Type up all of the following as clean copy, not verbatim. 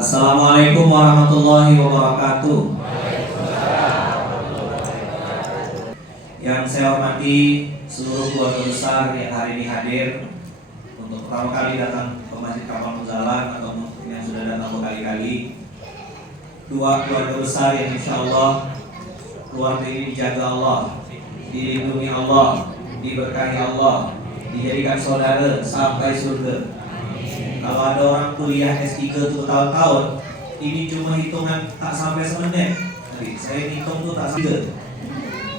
Assalamualaikum warahmatullahi wabarakatuh. Yang saya hormati seluruh keluarga besar yang hari ini hadir untuk pertama kali datang ke Masjid Kapal Muzalan atau yang sudah datang berkali-kali. Dua keluarga besar yang insya Allah keluarga ini dijaga Allah, dilindungi Allah, diberkahi Allah, dijadikan saudara sampai surga. Kalau ada orang kuliah S3 tuh tahun-tahun, ini cuma hitungan tak sampai semenit. Jadi saya hitung tuh tak sampai.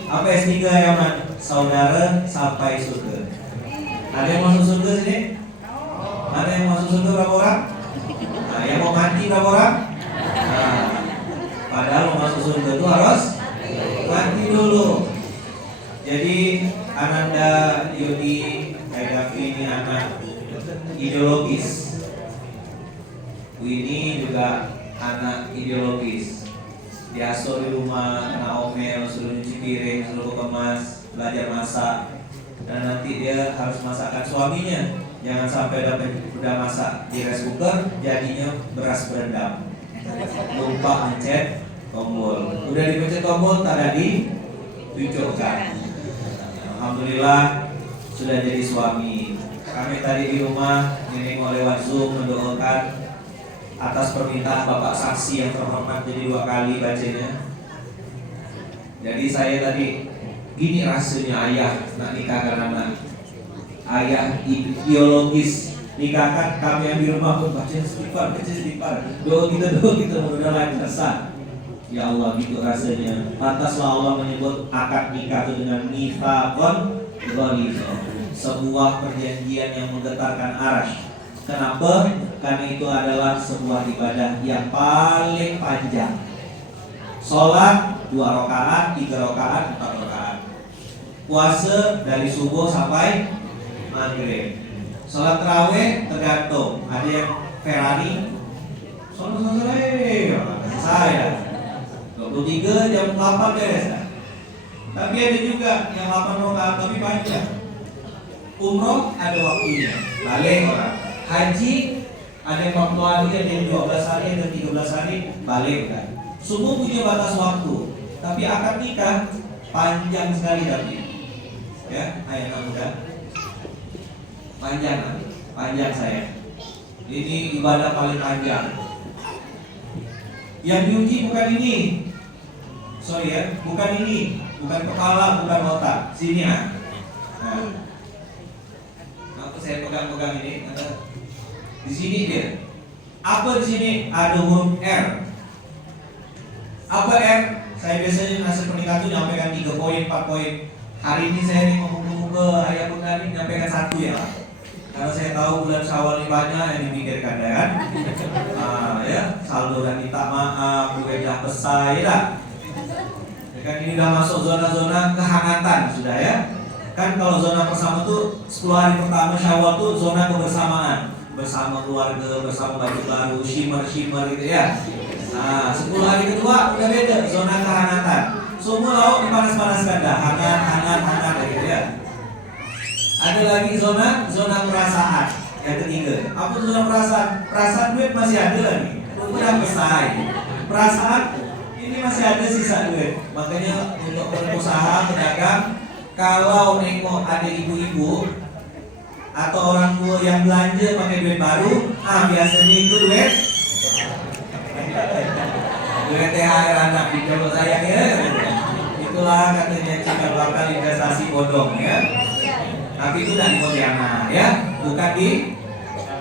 Apa S3 yang mana? Saudara sampai surga. Ada yang masuk surga sini? Ada yang masuk surga berapa orang? Nah, yang mau mati berapa orang? Nah, padahal mau masuk surga itu harus mati dulu. Jadi Ananda Yudi Edafi ini anak ideologis. Ini juga anak ideologis. Diasuh di rumah, kena omel, suruh nyuci piring, suruh kemas, belajar masak. Dan nanti dia harus masakkan suaminya. Jangan sampai udah masak di rice cooker, jadinya beras berendam. Lupa mencet tombol. Udah dipencet tombol, tak ada dicucukkan. Alhamdulillah sudah jadi suami. Kami tadi di rumah menengok lewat Zoom mendoakan atas permintaan Bapak Saksi yang terhormat, jadi 2 kali bacanya. Jadi saya tadi gini rasanya ayah nak nikahkan anak. Ayah ideologis nikahkan kami yang di rumah pun baca istighfar, doa kita mudah lancar sah. Ya Allah, gitu rasanya. Pantaslah Allah menyebut akad nikah itu dengan mitsaqon ghalidha, sebuah perjanjian yang menggetarkan arasy. Kenapa? Karena itu adalah sebuah ibadah yang paling panjang. Sholat 2 rakaat, 3 rakaat, 4 rakaat. Puasa dari subuh sampai maghrib. Sholat tarawih tergantung. Ada yang Ferrari, sholat selesai, 23 jam 8 beres. Tapi ada juga yang 8 rakaat tapi panjang. Umroh ada waktunya, balik orang. Haji ada yang waktu hari, ada yang 12 hari, ada yang 13 hari, balik kan. Semua punya batas waktu. Tapi akad nikah panjang sekali tapi. Ya, ayah muda. Panjang saya. Ini ibadah paling panjang. Yang diuji bukan ini. Sorry ya, bukan ini, bukan kepala, bukan otak. Sini ya. Nah. Saya pegang ini, di sini dia. Apa di sini? Ada huruf R. Apa R? Saya biasanya hasil pernikahan itu nyampaikan 3 poin, 4 poin. Hari ini saya nih ngomong ke ayah bunda ini nyampaikan 1 ya. Karena saya tahu bulan Syawal ini banyak yang dipikirkan ya kan. Ya, saldo dan minta maaf, duit dah pesai ya. Kan ini udah masuk zona-zona kehangatan sudah ya. Kan kalau zona bersama tuh 10 hari pertama Syawal tuh zona kebersamaan, bersama keluarga, bersama baju baru, shimmer gitu ya. Nah 10 hari kedua udah beda, zona kehangatan. Semua lauk dipanas-panaskan dah, hangat gitu ya. Ada lagi zona perasaan yang ketiga. Apa tuh zona perasaan? Perasaan duit masih ada lagi, udah selesai. Perasaan ini masih ada sisa duit. Makanya untuk pengusaha, pedagang, kalau nengok ada ibu-ibu atau orang tua yang belanja pakai duit baru, biasanya itu duit THR anak di kalau saya ya. Itulah katanya cikal bakal investasi bodong ya. Tapi itu dari Pontianak ya, bukan di.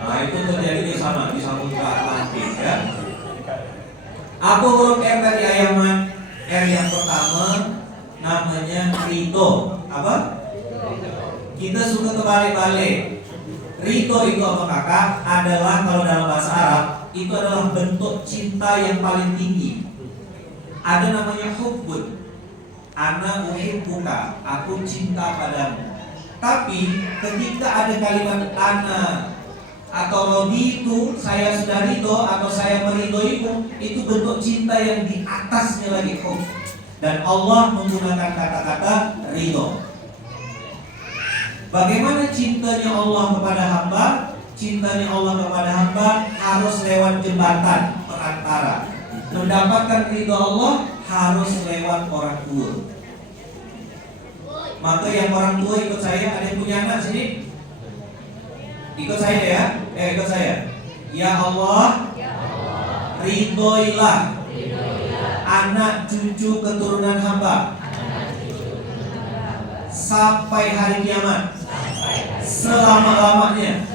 Nah itu terjadi di Samudra Atlantik ya. Apa huruf R tadi ayaman? R yang pertama namanya Rito. Apa? Kita suka terbalik-balik. Rito itu apa kakak? Adalah kalau dalam bahasa Arab itu adalah bentuk cinta yang paling tinggi. Ada namanya hubbun. Ana uhibbuka, aku cinta padamu. Tapi ketika ada kalimat ana atau rodi itu, saya sudah ridho atau saya meridhoimu, itu bentuk cinta yang di atasnya lagi hubb. Dan Allah menggunakan kata-kata ridho. Bagaimana cintanya Allah kepada hamba? Cintanya Allah kepada hamba harus lewat jembatan. perkara. Mendapatkan ridho Allah harus lewat orang tua. Maka yang orang tua ikut saya, ada yang punya anak sini? Ikut saya ya, ikut saya. Ya Allah, ridhoilah anak cucu keturunan hamba sampai hari kiamat, selama-lamanya,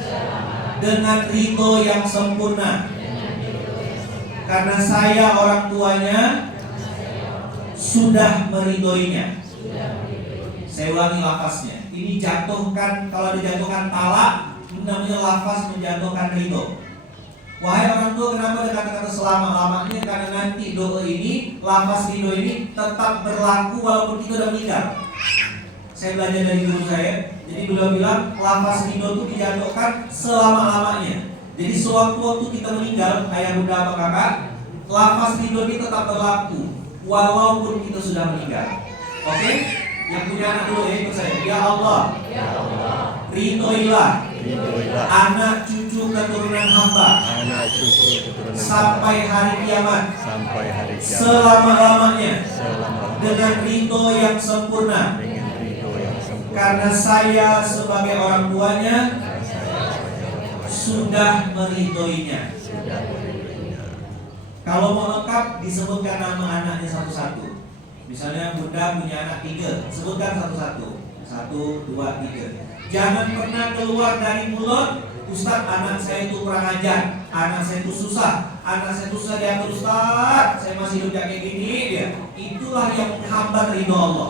dengan ridho yang sempurna. Karena saya orang tuanya sudah meridhoinya. Saya ulangi lafaznya. Ini jatuhkan, kalau dijatuhkan talak, namanya lafaz menjatuhkan ridho. Wahai orang tua, kenapa ada kata-kata selama-lamanya? Karena nanti doa ini, lafaz ridho ini tetap berlaku walaupun kita sudah meninggal. Saya belajar dari guru saya. Jadi beliau bilang lafaz ridho itu dijatuhkan selama-lamanya. Jadi sewaktu-waktu kita meninggal, ayah bunda apa kakak, lafaz ridho ini tetap berlaku walaupun kita sudah meninggal. Oke? Yang punya anak dulu ya, ikut saya. Ya Allah, ridhoilah anak cucu keturunan hamba sampai hari kiamat, selama-lamanya, dengan ridho yang sempurna. Karena saya sebagai orang tuanya sudah meridhoinya. Kalau mau lengkap disebutkan nama anaknya satu-satu. Misalnya bunda punya anak 3, sebutkan satu-satu. 1, 2, 3. Jangan pernah keluar dari mulut, Ustaz, anak saya itu kurang ajar, anak saya itu susah, anak saya itu susah diatur Ustaz, saya masih hidup kayak gini dia. Itulah yang menghambat ridho Allah.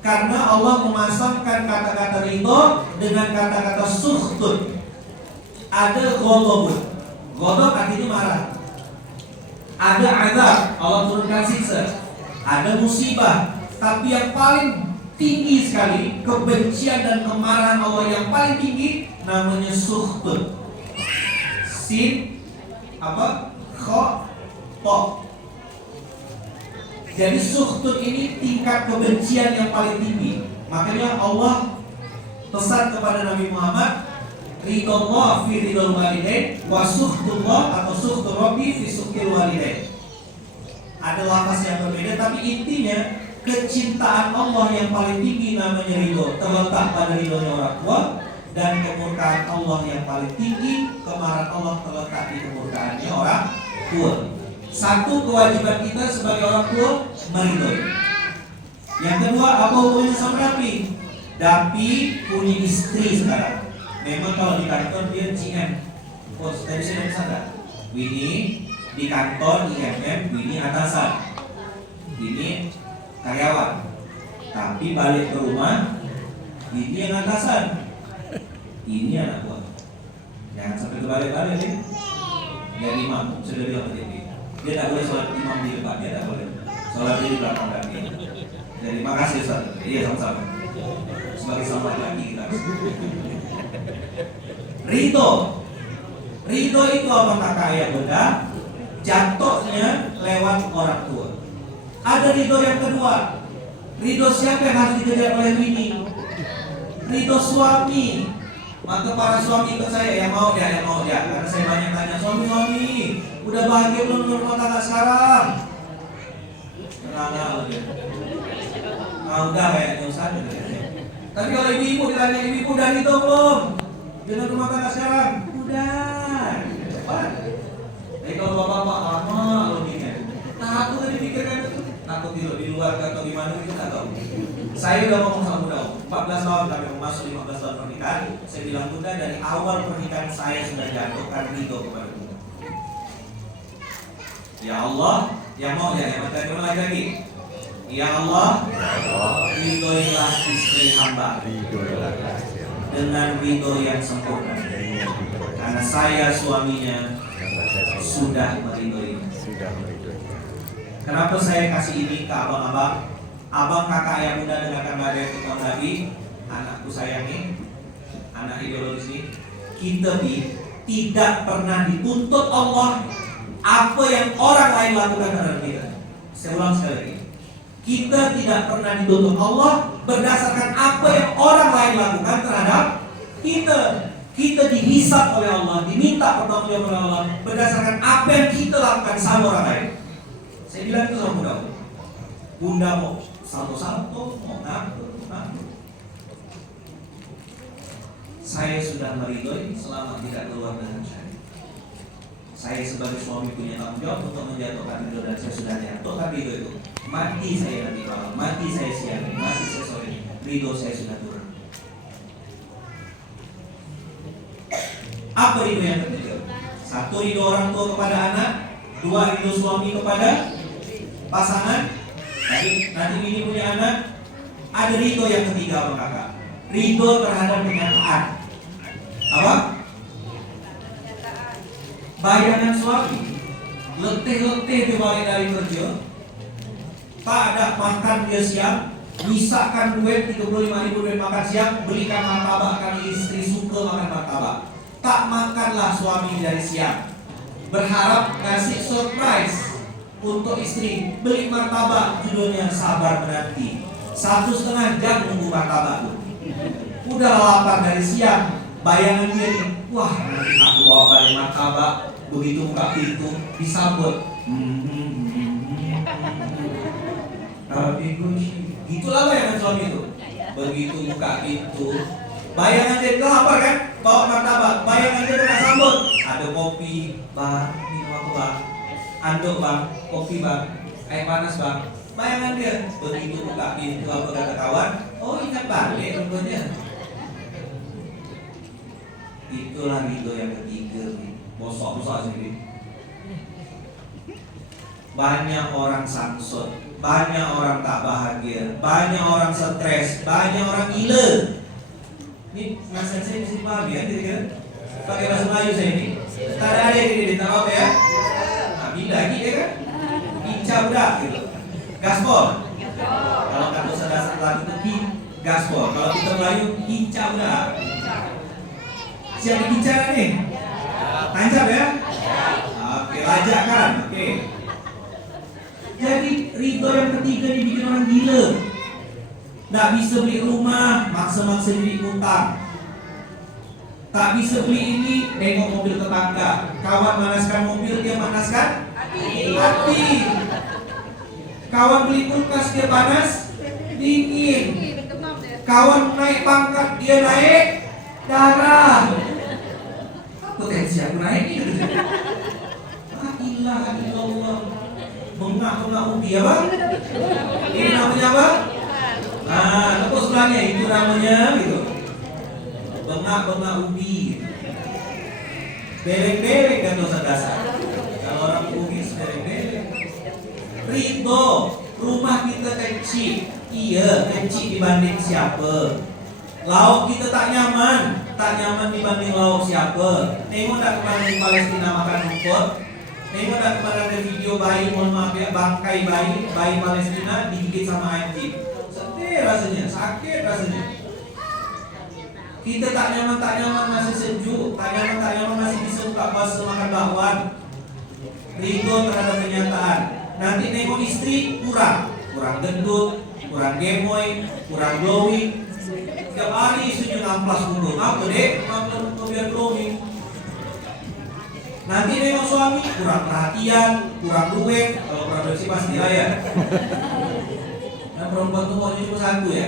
Karena Allah memasangkan kata-kata ridho dengan kata-kata suhtun. Ada ghadabun, ghadab artinya marah. Ada azab, Allah turunkan siksa. Ada musibah, tapi yang paling tinggi sekali, kebencian dan kemarahan Allah yang paling tinggi, namanya suhtun. Sin apa? Kha ta. Jadi suhtun ini tingkat kebencian yang paling tinggi. Makanya Allah pesan kepada Nabi Muhammad, ridallah fi ridal walidain wa sukhtullah atau sukhtur rabbi fi sukhtil walidain. Ada lafaz yang berbeda, tapi intinya kecintaan Allah yang paling tinggi namanya ridho, terletak pada ridhonya orang tua, dan kemurkaan Allah yang paling tinggi, kemarahan Allah terletak di kemurkaannya orang tua. Satu kewajiban kita sebagai orang tua meridhoi. Yang kedua, apa hubungannya sama Dapi? Dapi punya istri sekarang. Memang kalau di kantor dia GM. Oh, tadi saya sadar. Winnie di kantor IMM, Winnie atasan. Ini karyawan. Tapi balik ke rumah, ini yang atasan. Ini anak buah. Jangan sampai kebalik-balik nih. Jadi imam, sudah bilang ke TV. Dia tak boleh sholat imam di depan, dia tak boleh. Sholat di belakang kaki. Jadi makasih Ustaz. Iya sama-sama. Sebagai selamat lagi kita. Ridho. Ridho itu apa kata ayah bunda? Jatuhnya lewat orang tua. Ada ridho yang kedua. Ridho siapa yang harus dikejar oleh Winnie? Ridho suami. Maka para suami ikut saya, yang mau ya, yang mau ya. Karena saya banyak tanya, suami-suami udah bahagia belum rumah tangga sekarang? Tenang aja. Udah kayaknya Ustaz. Tapi kalau ibu-ibu ditanya, ibu-ibu udah ridho belum dengan rumah tangga sekarang? Udah. Cepat. Tapi kalau bapak-bapak lama logiknya. Takut tadi pikirkan itu. Takut di luar atau di mana itu tak tahu. Saya udah ngomong sama bunda, 14 tahun kami masuk 15 tahun pernikahan. Saya bilang bunda, dari awal pernikahan saya sudah jatuhkan ridho kepada bunda. Ya Allah, yang mau ya, yang tadi lagi. Ya Allah, ridhoilah istri hamba dengan ridho yang sempurna. Karena saya suaminya sudah meridhoinya. Kenapa saya kasih ini ke abang-abang? Abang, kakak, ayah, bunda, dengarkan pada yang Nabi, anakku sayangi, anak ideologis ini. Kita tidak pernah dituntut Allah apa yang orang lain lakukan terhadap kita. Saya ulang sekali lagi. Kita tidak pernah dituntut Allah berdasarkan apa yang orang lain lakukan terhadap kita. Kita dihisab oleh Allah, diminta pertanggungjawaban oleh Allah berdasarkan apa yang kita lakukan sama orang lain. Saya bilang itu sama bunda. Bunda mau salto-salto, mau ngatur. Saya sudah meridhoi selama tidak keluar dengan saya. Saya sebagai suami punya tanggung jawab untuk menjatuhkan ridho, dan saya sudah jatuhkan ridho itu. Mati saya nanti malam, mati saya siang, mati saya sore, ridho saya sudah turun. Apa ridho yang ketiga? Satu, ridho orang tua kepada anak. Dua, ridho suami kepada pasangan. Nanti ini punya anak. Ada ridho yang ketiga apa kakak? Ridho terhadap kenyataan. Apa? Bayangan suami letih-letih dia balik dari kerja, tak ada makan dia siang, misalkan duit 35.000 duit makan siang, belikan martabak karena istri suka makan martabak. Tak makanlah suami dari siang, berharap ngasih surprise untuk istri, beli martabak, judulnya sabar menanti. 1,5 jam nunggu martabak tuh. Udah lapar dari siang, bayangan dia nih, wah nanti aku bawa balik martabak, begitu buka pintu disambut. Itulah bayangan suami itu. Begitu buka pintu, bayangan dia lapar kan, bawa martabak, bayangan dia kena sambut. Ada kopi, bang, minum apa bang? Anduk bang, kopi bang, air panas bang. Bayangan dia, begitu buka pintu apa kata kawan, oh ingat balik rupanya. Itulah ridho yang ketiga, bosok-bosok sendiri. Banyak orang samsut, banyak orang tak bahagia, banyak orang stres, banyak orang gila. Ini nasihat saya mesti paham ya, kira-kira pakai bahasa Melayu saya ini. Tak ada yang tak apa ya. Nah, bila lagi dia kan, hinca budak gitu. Gaspol. Kalau kata saudara lagi itu gaspol. Kalau kita Melayu hinca budak. Siapa bicara nih? Tancap ya? Oke, lajak kan? Oke. Jadi ridho yang ketiga dibikin orang gila. Nggak bisa beli rumah, maksa-maksa diri utang. Tak bisa beli ini, nengok mobil tetangga. Kawan manaskan mobil, dia manaskan hati. Kawan beli kulkas, dia panas dingin. Kawan naik pangkat, dia naik darah. Potensi aku naik ini. La ilaha illallah. Bengak-bengak ubi apa? Ini namanya apa? Nah, tepuk sebelahnya, itu namanya gitu. Bengak-bengak ubi. Beleng-beleng kan dosa dasar. Kalau orang Bugis beleng-beleng. Ridho, rumah kita kecil. Iya, kecil dibanding siapa? Lauk kita tak nyaman dibanding lauk siapa? Nengok tak kemarin di Palestina makan rumput? Nengok tak kemarin ada video bayi, mohon maaf ya, bangkai bayi Palestina digigit sama anjing. Sedih rasanya, sakit rasanya. Kita tak nyaman masih sejuk, tak nyaman masih bisa buka puasa makan bakwan. Ridho terhadap kenyataan. Nanti nengok istri kurang gendut, kurang gemoy, kurang glowing. Setiap hari isunya ngamplas dulu. Apa dek? Ngamplas dulu biar glowing. Nanti nengok suami kurang perhatian, kurang duit. Kalau kurang duit sih pasti lah ya. Nah perempuan tuh maunya cuma satu ya.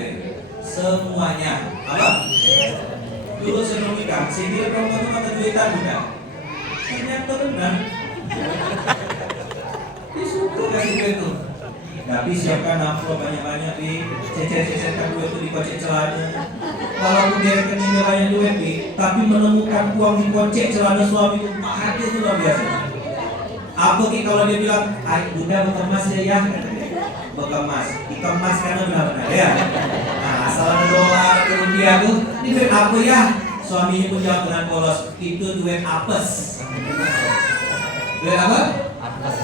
Semuanya. Apa? Dulu saya belum nikah, saya kira perempuan tuh mata duitan bukan? Ternyata benar. Dia suka kasih duit tuh. Tapi siapkan amplop banyak-banyak di cecer-cecerkan duit itu di kocek celana. Walaupun dia rekeningnya banyak duit nih, tapi menemukan uang di kocek celana suami itu hati itu luar biasa. Apa sih kalau dia bilang, bunda bekemas ya, bekemas, dikemas karena benar-benar ya. Nah asal ada doa turun dia tuh, ini duit apa ya? Suaminya pun jawab dengan polos, itu duit apes. Duit apa?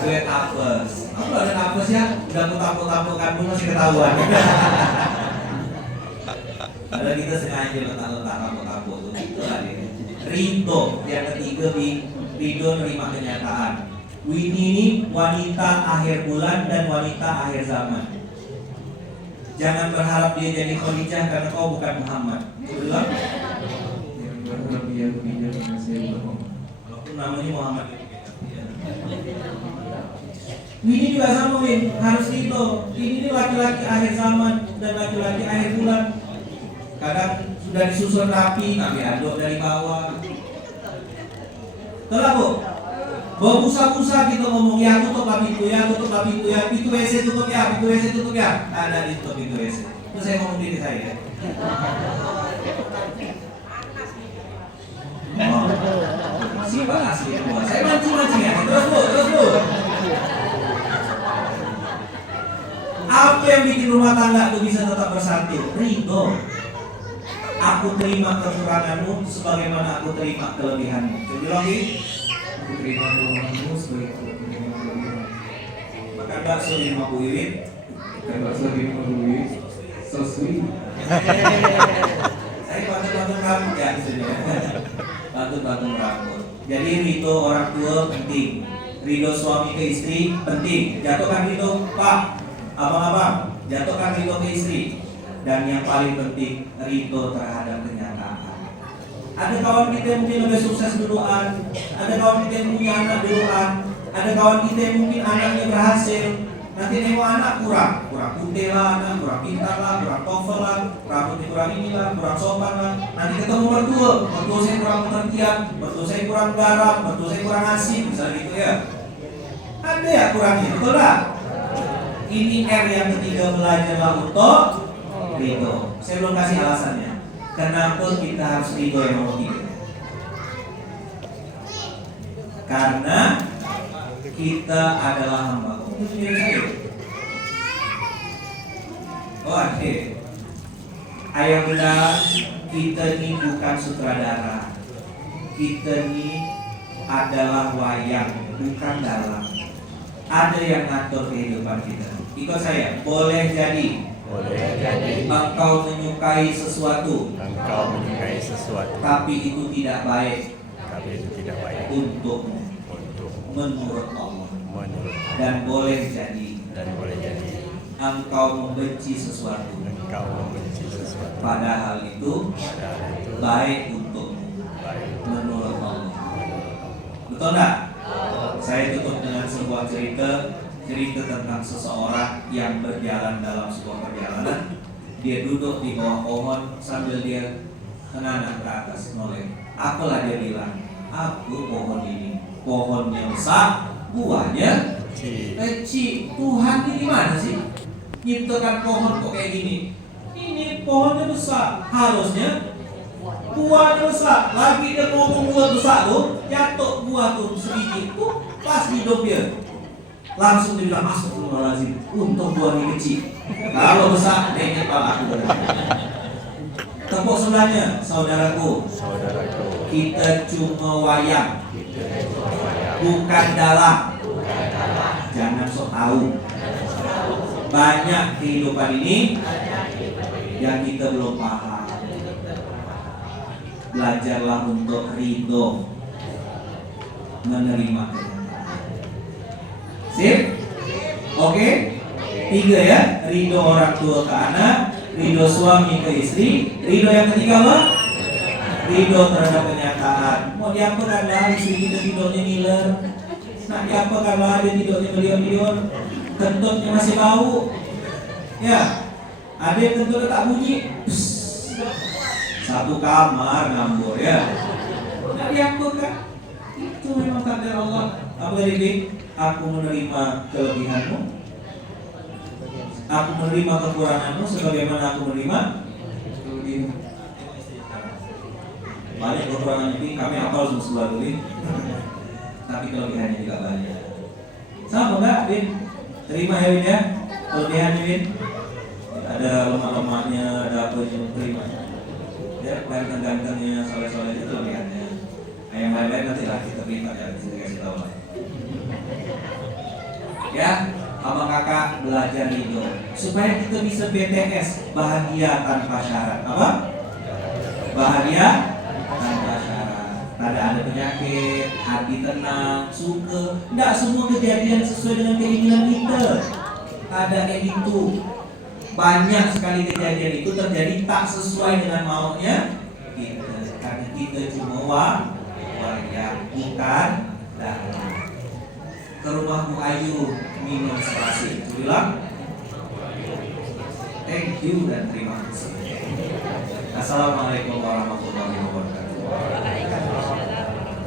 Duit apes. Kamu kalau ada apes ya, udah aku tampuk-tampukkan pun masih ketahuan. Padahal kita sengaja letak-letak tampuk-tampuk tuh. Itulah dia. Ridho yang ketiga ridho nerima kenyataan. Winnie ini wanita akhir bulan dan wanita akhir zaman. Jangan berharap dia jadi Khadijah karena kau bukan Muhammad. Betul? kelebihan bijak yang saya berbohong. Walaupun namanya Muhammad ya. Ini juga sama Win, harus itu. Ini laki-laki akhir zaman dan laki-laki akhir bulan. Kadang sudah disusun rapi, tapi aduk dari bawah. Telah bu, bawa busa-busa kita ngomong ya tutuplah pintu ya, tutuplah pintu ya, pintu WC tutup ya, pintu WC tutup ya. Ada ditutup pintu WC. Itu saya ngomong diri saya ya. Oh, sifat asli keluar. Saya mancing-mancing ya. Terus bu. Apa yang bikin rumah tangga itu bisa tetap bersatu? Ridho. Aku terima kekuranganmu sebagaimana aku terima kelebihanmu. Jadi lagi, Aku terima kelebihanmu sebagai kelebihan. makan bakso di rumah Bu Iwin. Dan bakso di rumah gue, so sweet. Saya patut-patut rambut ya maksudnya. Patut-patut rambut. Jadi ridho orang tua penting. Ridho suami ke istri penting. Jatuhkan ridho Pak, abang-abang. Jatuhkan ridho ke istri. Dan yang paling penting ridho terhadap kenyataan. Ada kawan kita yang mungkin lebih sukses duluan, ada kawan kita yang punya anak duluan, ada kawan kita yang mungkin anaknya berhasil. Nanti nengok anak kurang putih lah, anak kurang pintar lah, kurang TOEFL lah, rambutnya kurang inilah, kurang sopan lah. Nanti ketemu mertua saya kurang pengertian, mertua saya kurang garam, mertua saya kurang asin, misalnya gitu ya. Ada ya kurangnya, betul tak? Ini R yang ketiga, belajarlah untuk ridho. Saya belum kasih alasannya. Kenapa kita harus ridho yang nomor 3? Karena kita adalah hamba. Oh oke. Ayah bunda, kita ini bukan sutradara. Kita ini adalah wayang, bukan dalang. Ada yang ngatur kehidupan kita. Ikut saya, boleh jadi engkau menyukai sesuatu, tapi itu tidak baik untukmu menurut Allah. Dan boleh jadi engkau membenci sesuatu, padahal itu baik untukmu menurut Allah. Betul tak? Saya tutup dengan sebuah cerita tentang seseorang yang berjalan dalam sebuah perjalanan. Dia duduk di bawah pohon sambil dia menanam ke atas noleh. Apalah dia bilang, aku pohon ini, pohonnya besar, buahnya kecil. Tuhan ini gimana sih? Nyiptakan pohon kok kayak gini? Ini pohonnya besar, harusnya buahnya besar. Lagi dia ngomong buah besar tuh, jatuh buah tuh sedikit tuh pas hidup dia. Langsung dibilang, astagfirullahaladzim, untung buahnya kecil. Kalau besar, dia kepala aku. Tepuk sebelahnya, saudaraku. Kita cuma wayang, bukan dalang. Jangan sok tahu. Banyak kehidupan ini yang kita belum paham. Belajarlah untuk ridho, menerima. Sip? Oke? 3 ya, ridho orang tua ke anak, ridho suami ke istri, ridho yang ketiga apa? Ridho terhadap kenyataan. Mau diapakanlah istri kita ridhonya ngiler, nak diapakanlah dia ridhonya beliau-beliau, kentutnya masih bau. Ya, ada yang kentutnya tak bunyi. Satu kamar ngambur ya. Nak diapakan? Itu memang takdir Allah. Apa ini? Aku menerima kelebihanmu, aku menerima kekuranganmu sebagaimana aku menerima kelebihanmu. Banyak kekurangan ini kami hafal semua dulu, tapi kelebihannya juga banyak. Sama enggak, Bin? Terima ya, Bin ya? Kelebihannya, Bin? Ada lemak-lemaknya, ada apa yang terima. Ya, ganteng-gantengnya, soleh-soleh itu kelebihannya. Nah, yang lain-lain nanti lah kita minta ya, kita kasih tahu lah. Ya, sama kakak belajar ridho supaya kita bisa BTS, bahagia tanpa syarat. Apa? Bahagia tanpa syarat. Ada penyakit, hati tenang, suka. Tidak semua kejadian sesuai dengan keinginan kita. Ada kayak gitu. Banyak sekali kejadian itu terjadi tak sesuai dengan maunya kita. karena kita cuma warga, bukan dalang. Ke rumah Bu Ayu minum serasi, bilang thank you dan terima kasih. Assalamualaikum warahmatullahi wabarakatuh.